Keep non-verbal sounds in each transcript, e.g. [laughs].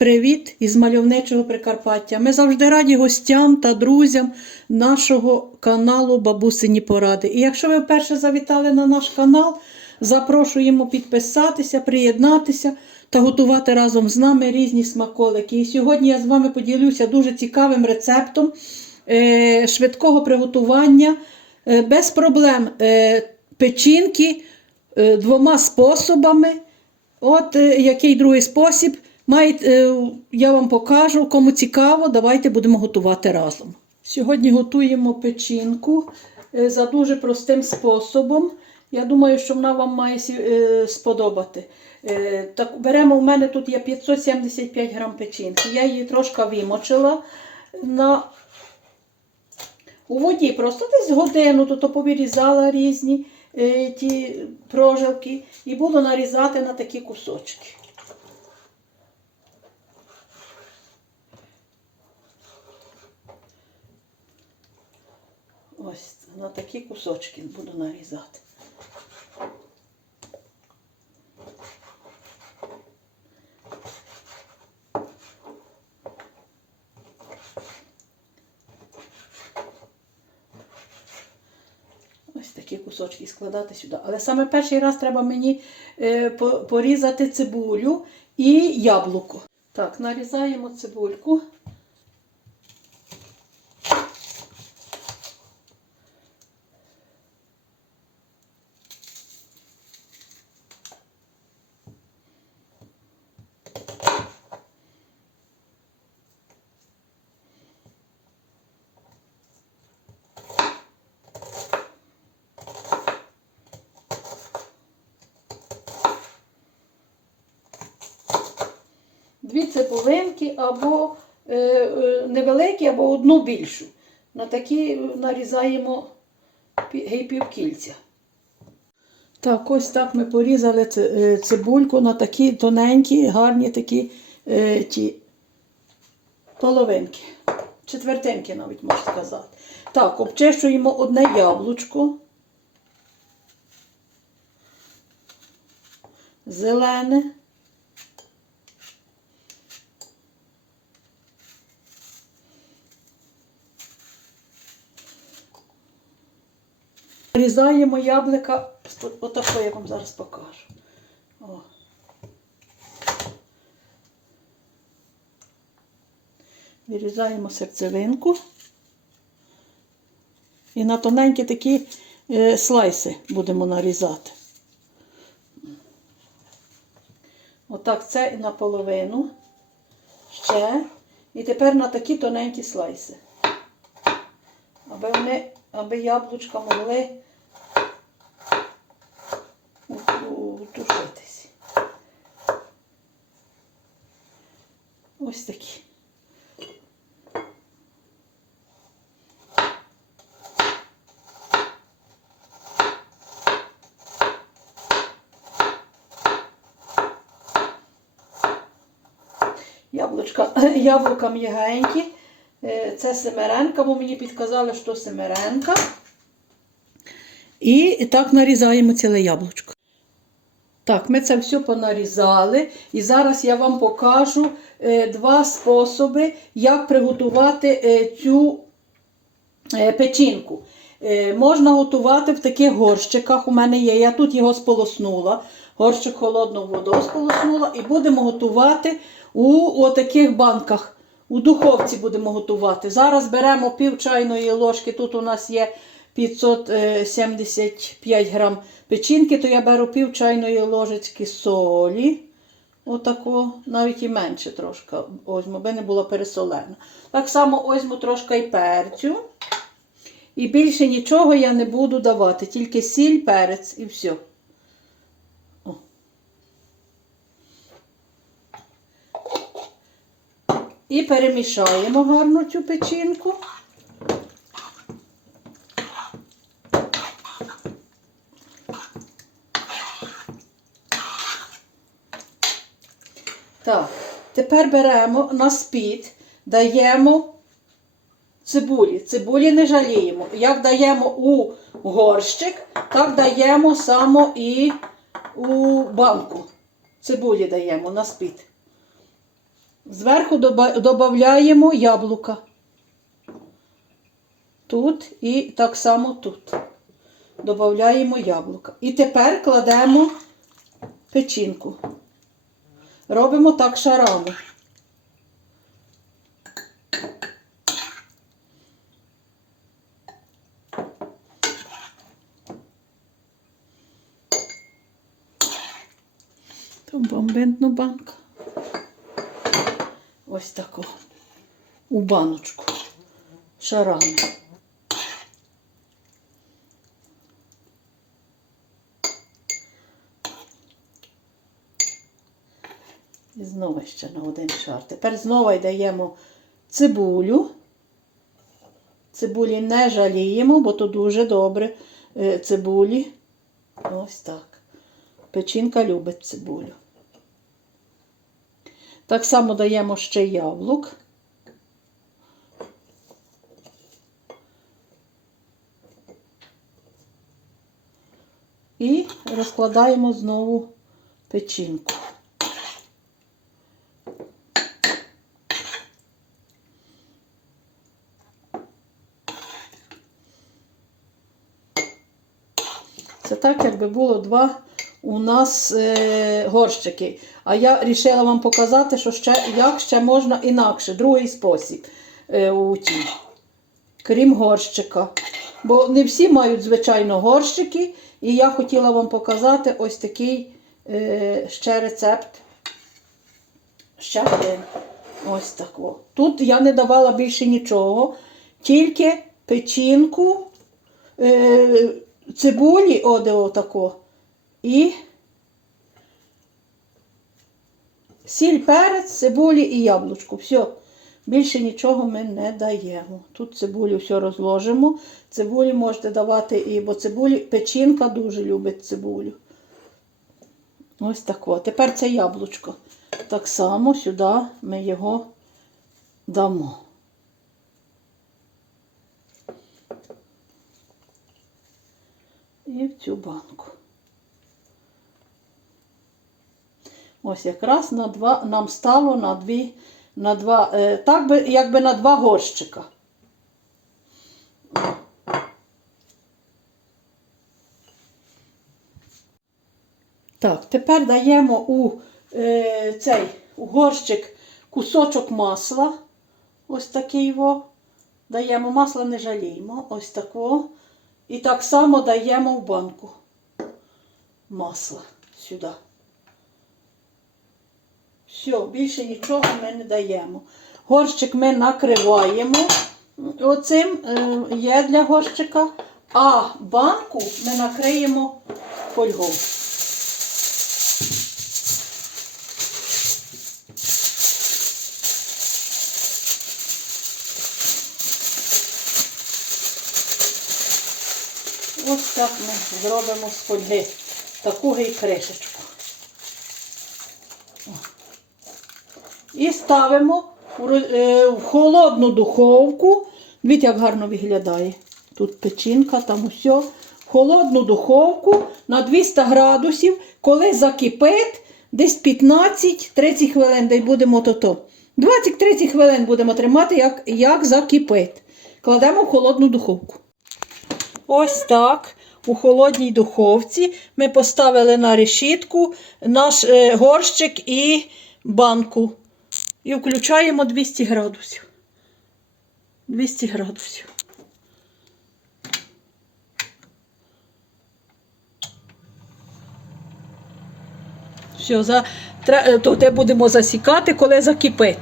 Привіт із мальовничого Прикарпаття. Ми завжди раді гостям та друзям нашого каналу Бабусині Поради. І якщо ви вперше завітали на наш канал, запрошуємо підписатися, приєднатися та готувати разом з нами різні смаколики. І сьогодні я з вами поділюся дуже цікавим рецептом е, швидкого приготування е, без проблем е, печінки двома способами. От який другий спосіб. Маєте, е, я вам покажу, кому цікаво, давайте будемо готувати разом. Сьогодні готуємо печінку е, за дуже простим способом. Я думаю, що вона вам має е, сподобати. Так, беремо, у мене тут є 575 грам печінки. Я її трошки вимочила на у воді просто десь годину, то повирізала різні ті прожилки і буду нарізати на такі кусочки. Ось на такі кусочки буду нарізати. Ось такі кусочки складати сюди. Але саме перший раз треба мені е, порізати цибулю і яблуко. Так, нарізаємо цибульку. Дві цибулинки або е, е, невеликі, або одну більшу. На такі нарізаємо півкільця. Так, ось так ми порізали е, цибульку на такі тоненькі, гарні такі ті половинки. Четвертинки навіть можна сказати. Так, обчищуємо одне яблучко. Зелене. Нарізаємо яблука отако, я вам зараз покажу. О. Вирізаємо серцевинку. І на тоненькі такі е, слайси будемо нарізати. Отак це і наполовину. Ще. І тепер на такі тоненькі слайси аби вони, аби яблучка могли у- утушитись. Ось такі. Яблучка, [laughs] яблука м'ягенькі. Е, Це семеренка, бо мені підказали, що семеренка. І так нарізаємо ціле яблучко. Так, ми це все понарізали. І зараз я вам покажу е, два способи, як приготувати е, цю е, печінку. Можна готувати в таких горщиках. У мене є. Я тут його сполоснула. Горщик холодну воду сполоснула. І будемо готувати у таких банках. У духовці будемо готувати. Зараз беремо пів чайної ложки. Тут у нас є 575 грам печінки, то я беру пів чайної ложечки солі. Отако, навіть і менше трошки озьму, аби не було пересолено. Так само озьму трошки і перцю. І більше нічого я не буду давати, тільки сіль, перець і все. О. І перемішаємо гарно цю печінку. Так, тепер беремо на спід, даємо цибулі. Цибулі не жаліємо. Як даємо у горщик, так даємо само і у банку. Цибулі даємо на спід. Зверху додаємо яблука. Тут і так само тут. Додаємо яблука. І тепер кладемо печінку. Робимо так шарами. То бомбентну банку. Ось таку. У баночку. Шарами. І знову ще на один шар. Тепер знову даємо цибулю. Цибулі не жаліємо, бо то дуже добре е, цибулі. Ось так. Печінка любить цибулю. Так само даємо ще яблук. І розкладаємо знову печінку. Якби було два у нас е, горщики. А я вирішила вам показати, що ще, як ще можна інакше, другий спосіб е, у тій, крім горщика. Бо не всі мають, звичайно, горщики. І я хотіла вам показати ось такий е, ще рецепт. Ще один. Ось так. Тут я не давала більше нічого, тільки печінку, е, цибулі, оде отако, і сіль, перець, цибулі і яблучко. Все. Більше нічого ми не даємо. Тут цибулю все розложимо. Цибулі можете давати і, бо цибулі, печінка дуже любить цибулю. Ось так. от. Тепер це яблучко. Так само сюди ми його дамо. І в цю банку. Ось якраз на два нам стало на дві, на два, е, так би, якби на два горщика. Так, тепер даємо у е, цей у горщик кусочок масла. Ось такий. Даємо масла, не жаліємо. Ось такого. І так само даємо в банку масла сюди. Все, більше нічого ми не даємо. Горщик ми накриваємо. Оцим е, є для горщика, а банку ми накриємо фольгою. Так ми зробимо з фольги таку гей кришечку. І ставимо е, в холодну духовку. Дивіться, як гарно виглядає. Тут печінка, там усе. В холодну духовку на 200 градусів, коли закипить, десь 15-30 хвилин, де будемо то-то. 20-30 хвилин будемо тримати, як, як закипить. Кладемо в холодну духовку. Ось так. У холодній духовці ми поставили на решітку наш е, горщик і банку. І включаємо 200 градусів. 200 градусів. Все, за, е, то те будемо засікати, коли закипить.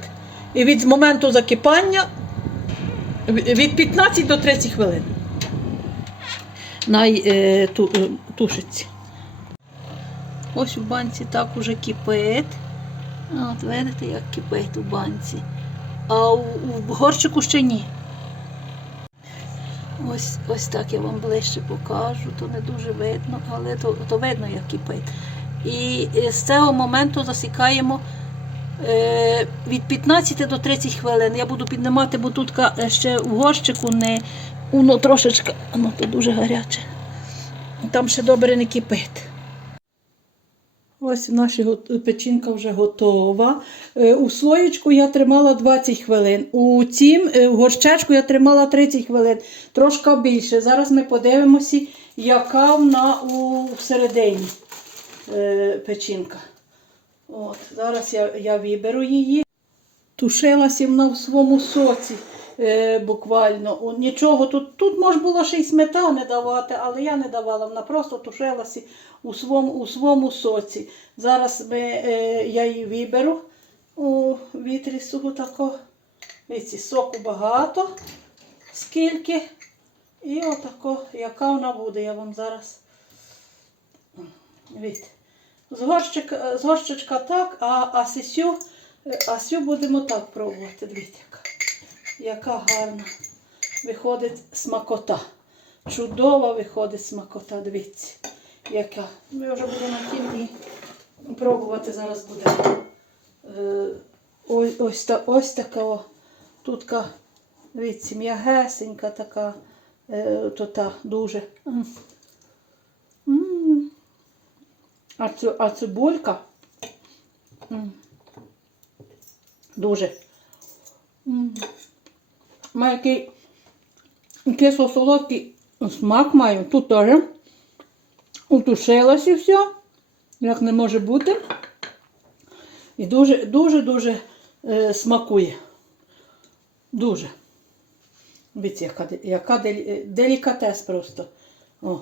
І від моменту закипання від 15 до 30 хвилин най е, е. Ось у банці так уже кипить. От видите, як кипить у банці. А у, у горщику ще ні. Ось, ось так я вам ближче покажу, то не дуже видно, але то, то видно, як кипить. І е, з цього моменту засікаємо е, від 15 до 30 хвилин. Я буду піднімати, бо тут ще в горщику не воно трошечки, воно то дуже гаряче. Там ще добре не кипить. Ось наша печінка вже готова. Е, У слоєчку я тримала 20 хвилин. У цім е, в горщечку я тримала 30 хвилин, трошки більше. Зараз ми подивимося, яка вона у всередині е, печінка. От, зараз я, я виберу її. Тушилася вона в своєму соці е, буквально. Нічого тут, тут можна було ще й сметани давати, але я не давала. Вона просто тушилася у своєму, у своєму соці. Зараз ми, е, я її виберу у вітрісу тако. Віці, соку багато, скільки. І отако, яка вона буде, я вам зараз. Від. З, горщичка так, а, а сисю, а сю будемо так пробувати. Дивіться, яка, гарна виходить смакота. Чудова виходить смакота, дивіться, яка. Ми вже будемо тім і пробувати зараз буде. Е, ось, ось, та, ось така, о, тут, ка, дивіться, м'ягесенька така, е, то та, дуже. М. А, цю, а цибулька м, дуже. М. Має який кисло-солодкий смак маю. Тут теж утушилося все, як не може бути. І дуже, дуже, дуже е, смакує. Дуже. Дивіться, яка, яка делі- делікатес просто. О,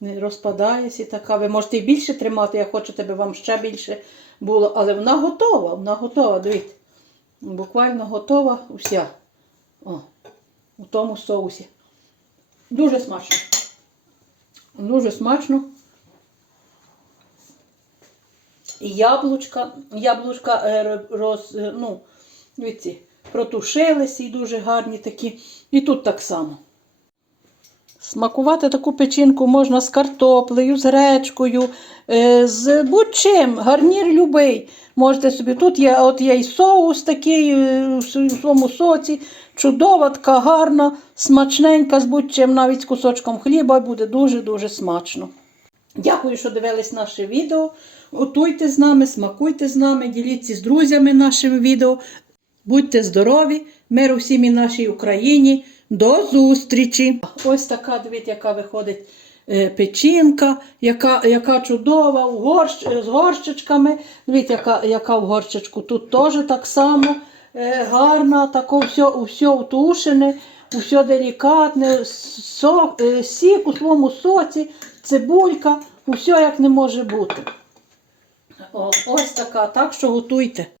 не розпадається така. Ви можете і більше тримати, як хочете, би вам ще більше було. Але вона готова, вона готова, дивіться. Буквально готова вся. О, у тому соусі. Дуже смачно. Дуже смачно. І яблучка, яблучка е, роз, е, ну, дивіться, протушилися і дуже гарні такі. І тут так само. Смакувати таку печінку можна з картоплею, з гречкою, е, з будь-чим, гарнір любий. Можете собі. Тут є, от є і соус такий е, в своєму соці. Чудова, така гарна, смачненька з будь-чим, навіть з кусочком хліба буде дуже-дуже смачно. Дякую, що дивились наше відео. Готуйте з нами, смакуйте з нами, діліться з друзями нашим відео. Будьте здорові, миру всім і нашій Україні. До зустрічі! Ось така, дивіться, яка виходить е, печінка, яка, яка чудова, горщ, з горщичками. Дивіться, яка, яка в горщичку. Тут теж так само е, гарна, тако все, все утушене, все делікатне, сок, е, сік у своєму соці, цибулька, усе як не може бути. О, ось така, так що готуйте.